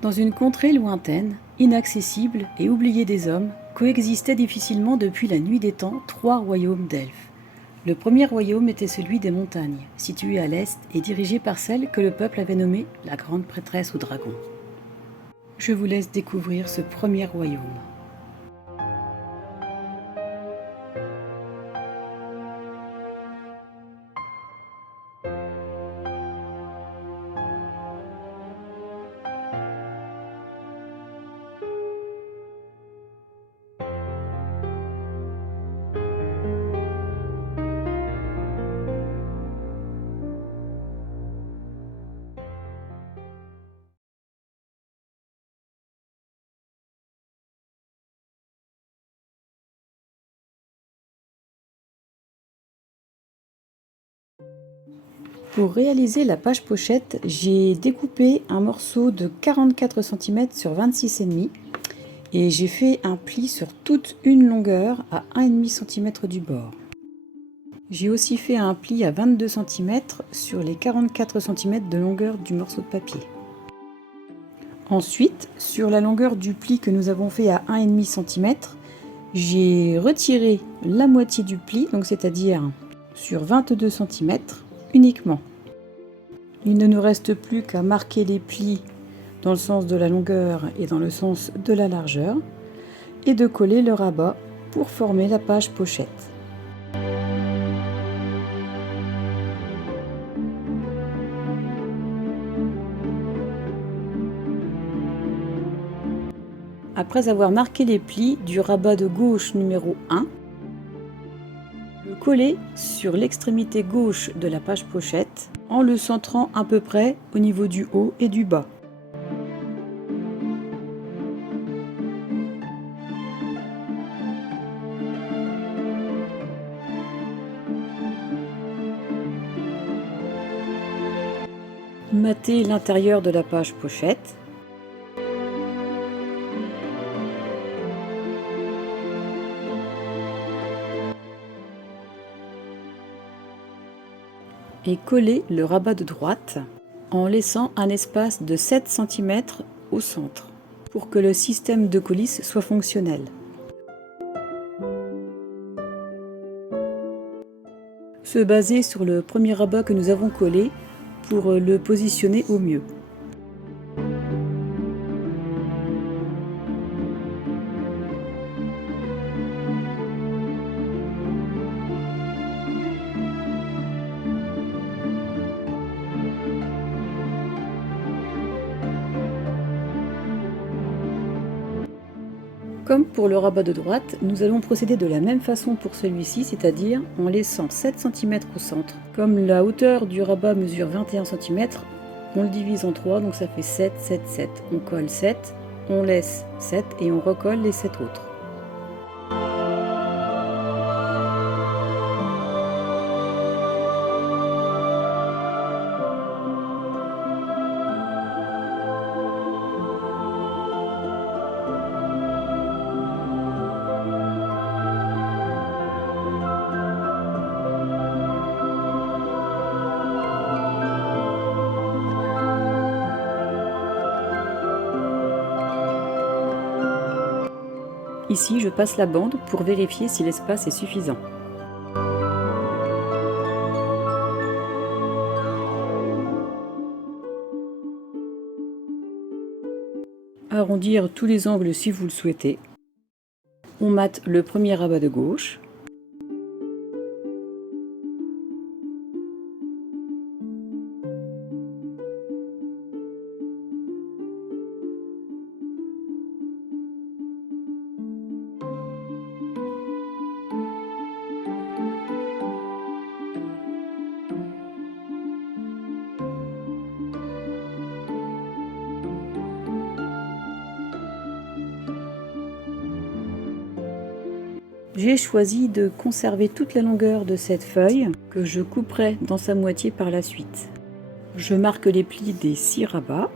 Dans une contrée lointaine, inaccessible et oubliée des hommes, coexistaient difficilement depuis la nuit des temps 3 royaumes d'elfes. Le premier royaume était celui des montagnes, situé à l'est et dirigé par celle que le peuple avait nommée la grande prêtresse aux dragons. Je vous laisse découvrir ce premier royaume. Pour réaliser la page pochette, j'ai découpé un morceau de 44 cm sur 26,5 et j'ai fait un pli sur toute une longueur à 1,5 cm du bord. J'ai aussi fait un pli à 22 cm sur les 44 cm de longueur du morceau de papier. Ensuite, sur la longueur du pli que nous avons fait à 1,5 cm, j'ai retiré la moitié du pli, donc c'est-à-dire sur 22 cm uniquement. Il ne nous reste plus qu'à marquer les plis dans le sens de la longueur et dans le sens de la largeur et de coller le rabat pour former la page pochette. Après avoir marqué les plis du rabat de gauche numéro 1, le coller sur l'extrémité gauche de la page pochette en le centrant à peu près au niveau du haut et du bas. Mater l'intérieur de la page pochette. Et coller le rabat de droite en laissant un espace de 7 cm au centre pour que le système de coulisse soit fonctionnel. Se baser sur le premier rabat que nous avons collé pour le positionner au mieux. Comme pour le rabat de droite, nous allons procéder de la même façon pour celui-ci, c'est-à-dire en laissant 7 cm au centre. Comme la hauteur du rabat mesure 21 cm, on le divise en 3, donc ça fait 7, 7, 7. On colle 7, on laisse 7 et on recolle les 7 autres. Ici, je passe la bande pour vérifier si l'espace est suffisant. Arrondir tous les angles si vous le souhaitez. On mate le premier rabat de gauche. J'ai choisi de conserver toute la longueur de cette feuille que je couperai dans sa moitié par la suite. Je marque les plis des 6 rabats.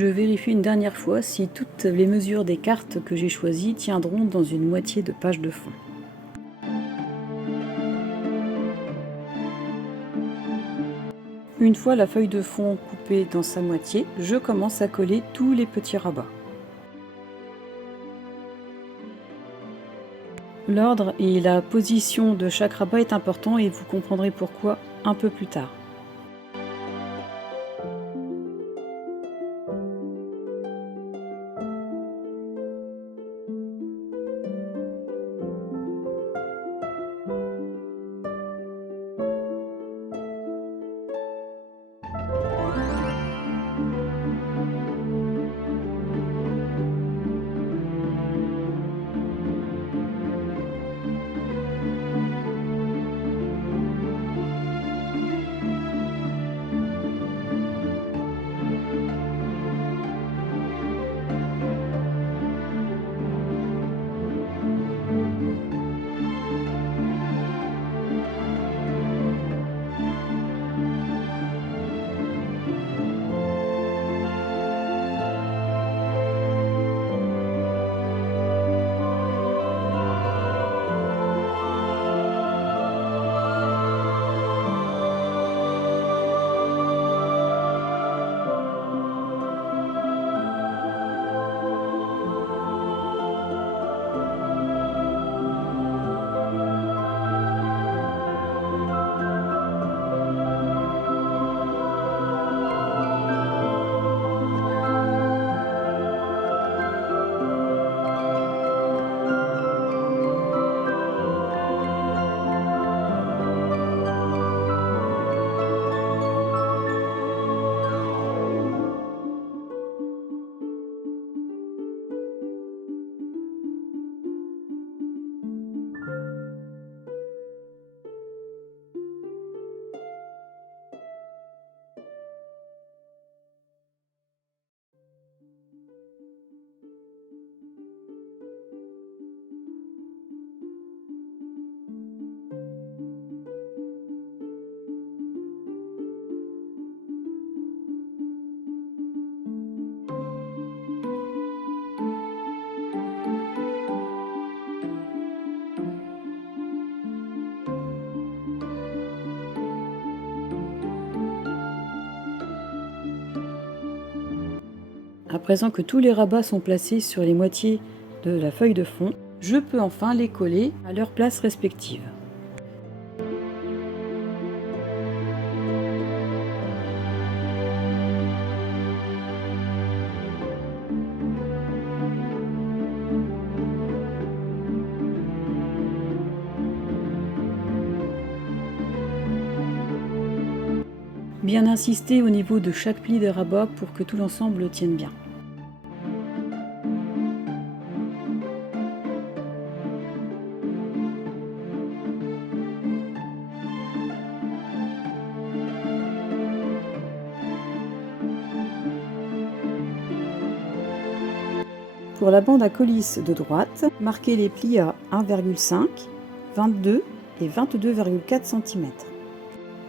Je vérifie une dernière fois si toutes les mesures des cartes que j'ai choisies tiendront dans une moitié de page de fond. Une fois la feuille de fond coupée dans sa moitié, je commence à coller tous les petits rabats. L'ordre et la position de chaque rabat est important et vous comprendrez pourquoi un peu plus tard. À présent que tous les rabats sont placés sur les moitiés de la feuille de fond, je peux enfin les coller à leur place respective. Bien insister au niveau de chaque pli des rabats pour que tout l'ensemble tienne bien. Pour la bande à coulisse de droite, marquez les plis à 1,5, 22 et 22,4 cm.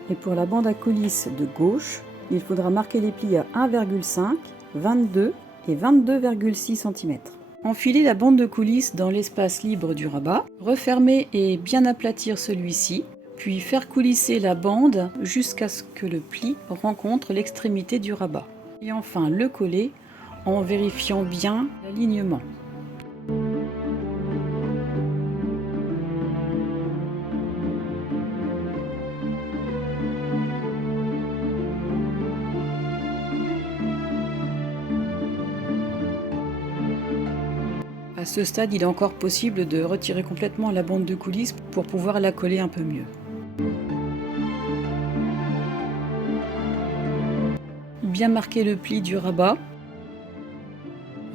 Et pour la bande à coulisse de gauche, il faudra marquer les plis à 1,5, 22 et 22,6 cm. Enfilez la bande de coulisse dans l'espace libre du rabat, refermer et bien aplatir celui-ci, puis faire coulisser la bande jusqu'à ce que le pli rencontre l'extrémité du rabat. Et enfin le coller en vérifiant bien l'alignement. À ce stade, il est encore possible de retirer complètement la bande de coulisse pour pouvoir la coller un peu mieux. Bien marquer le pli du rabat,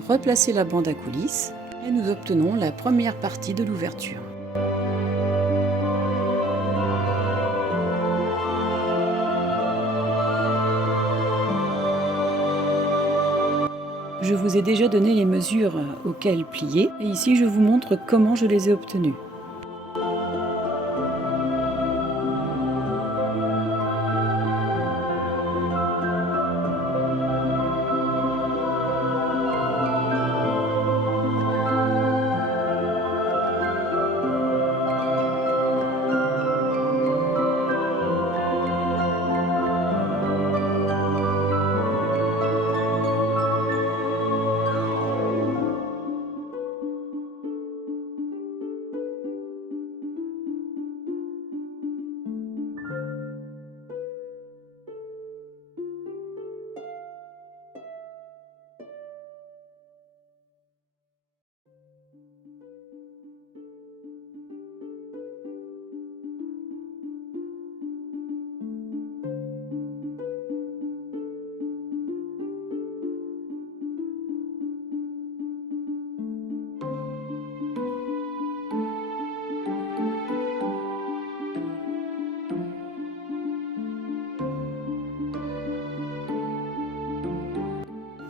replacer la bande à coulisse et nous obtenons la première partie de l'ouverture. Je vous ai déjà donné les mesures auxquelles plier et ici je vous montre comment je les ai obtenues.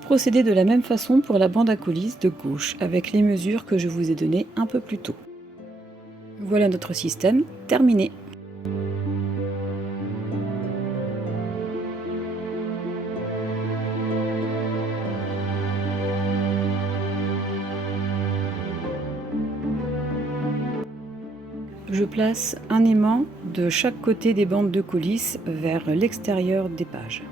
procéder de la même façon pour la bande à coulisses de gauche, avec les mesures que je vous ai données un peu plus tôt. Voilà notre système terminé. Je place un aimant de chaque côté des bandes de coulisses vers l'extérieur des pages.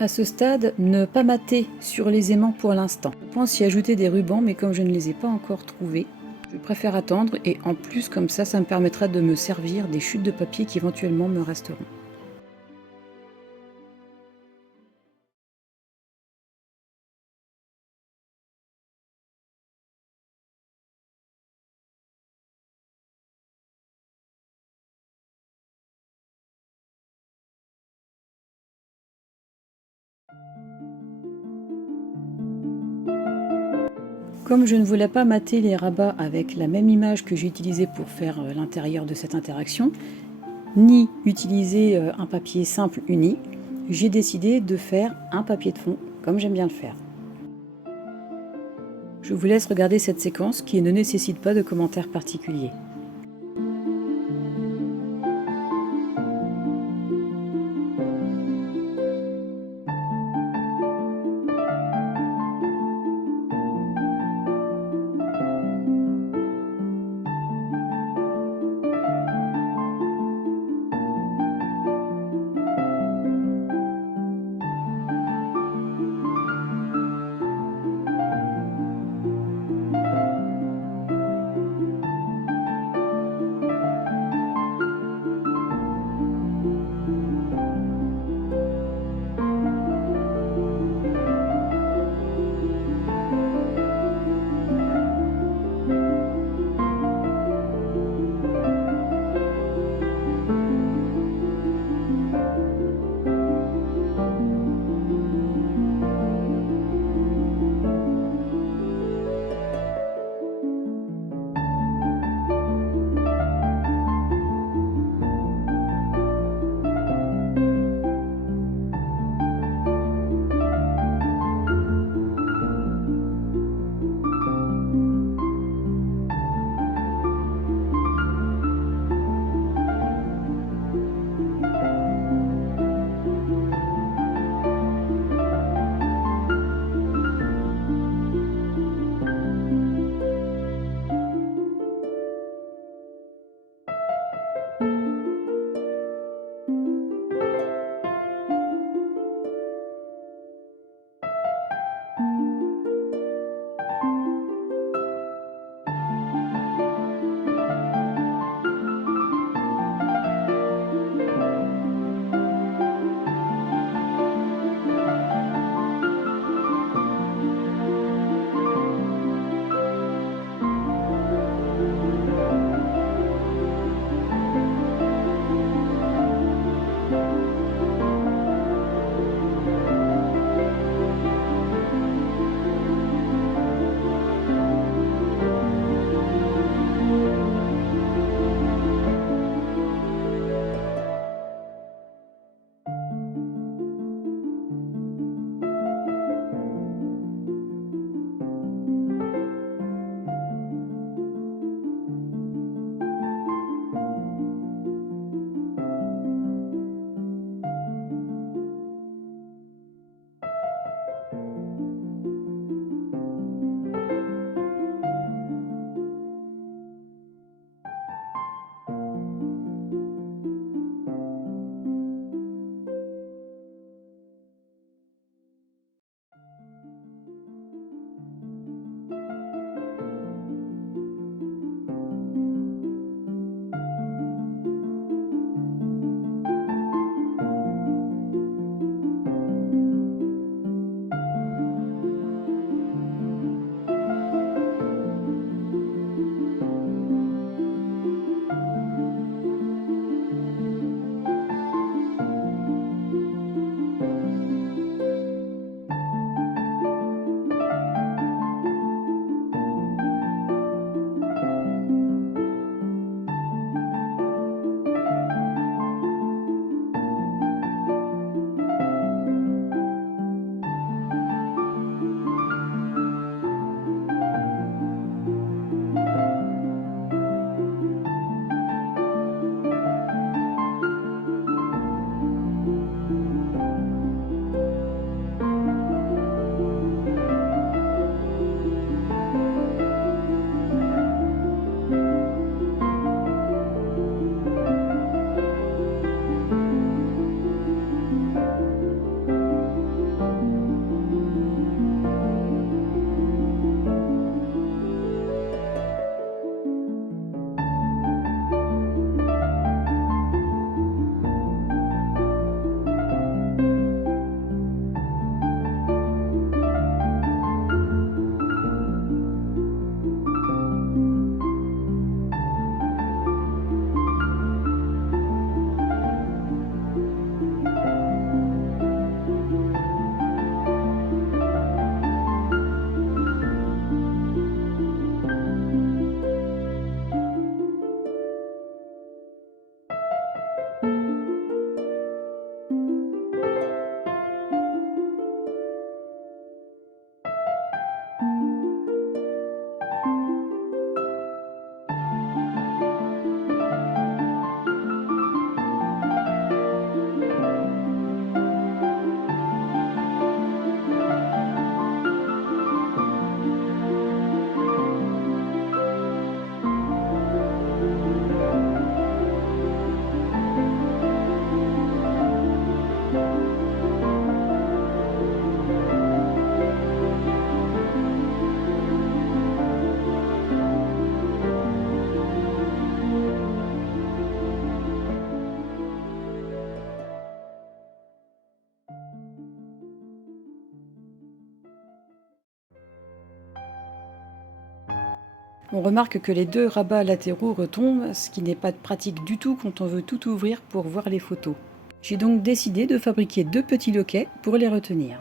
À ce stade, ne pas mater sur les aimants pour l'instant. Je pense y ajouter des rubans, mais comme je ne les ai pas encore trouvés, je préfère attendre et en plus comme ça me permettra de me servir des chutes de papier qui éventuellement me resteront. Comme je ne voulais pas mater les rabats avec la même image que j'ai utilisée pour faire l'intérieur de cette interaction, ni utiliser un papier simple uni, j'ai décidé de faire un papier de fond, comme j'aime bien le faire. Je vous laisse regarder cette séquence qui ne nécessite pas de commentaires particuliers. On remarque que les deux rabats latéraux retombent, ce qui n'est pas pratique du tout quand on veut tout ouvrir pour voir les photos. J'ai donc décidé de fabriquer 2 petits loquets pour les retenir.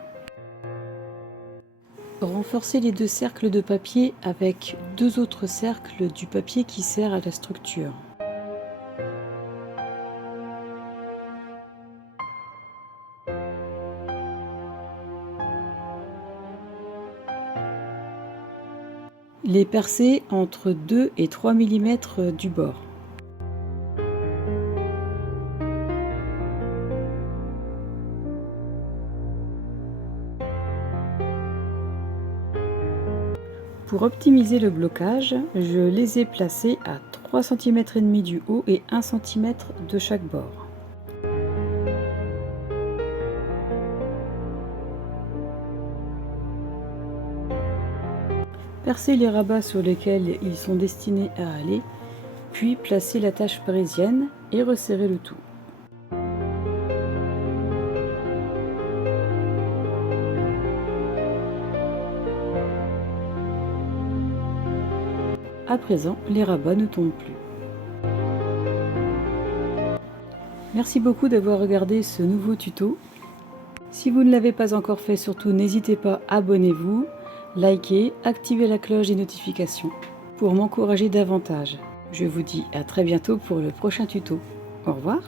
Renforcer les 2 cercles de papier avec 2 autres cercles du papier qui sert à la structure. Les percer entre 2 et 3 mm du bord. Pour optimiser le blocage, je les ai placés à 3 cm et demi du haut et 1 cm de chaque bord. Percer les rabats sur lesquels ils sont destinés à aller, puis placer l'attache parisienne et resserrer le tout. À présent, les rabats ne tombent plus. Merci beaucoup d'avoir regardé ce nouveau tuto. Si vous ne l'avez pas encore fait, surtout n'hésitez pas, abonnez-vous, likez, activez la cloche des notifications pour m'encourager davantage. Je vous dis à très bientôt pour le prochain tuto. Au revoir.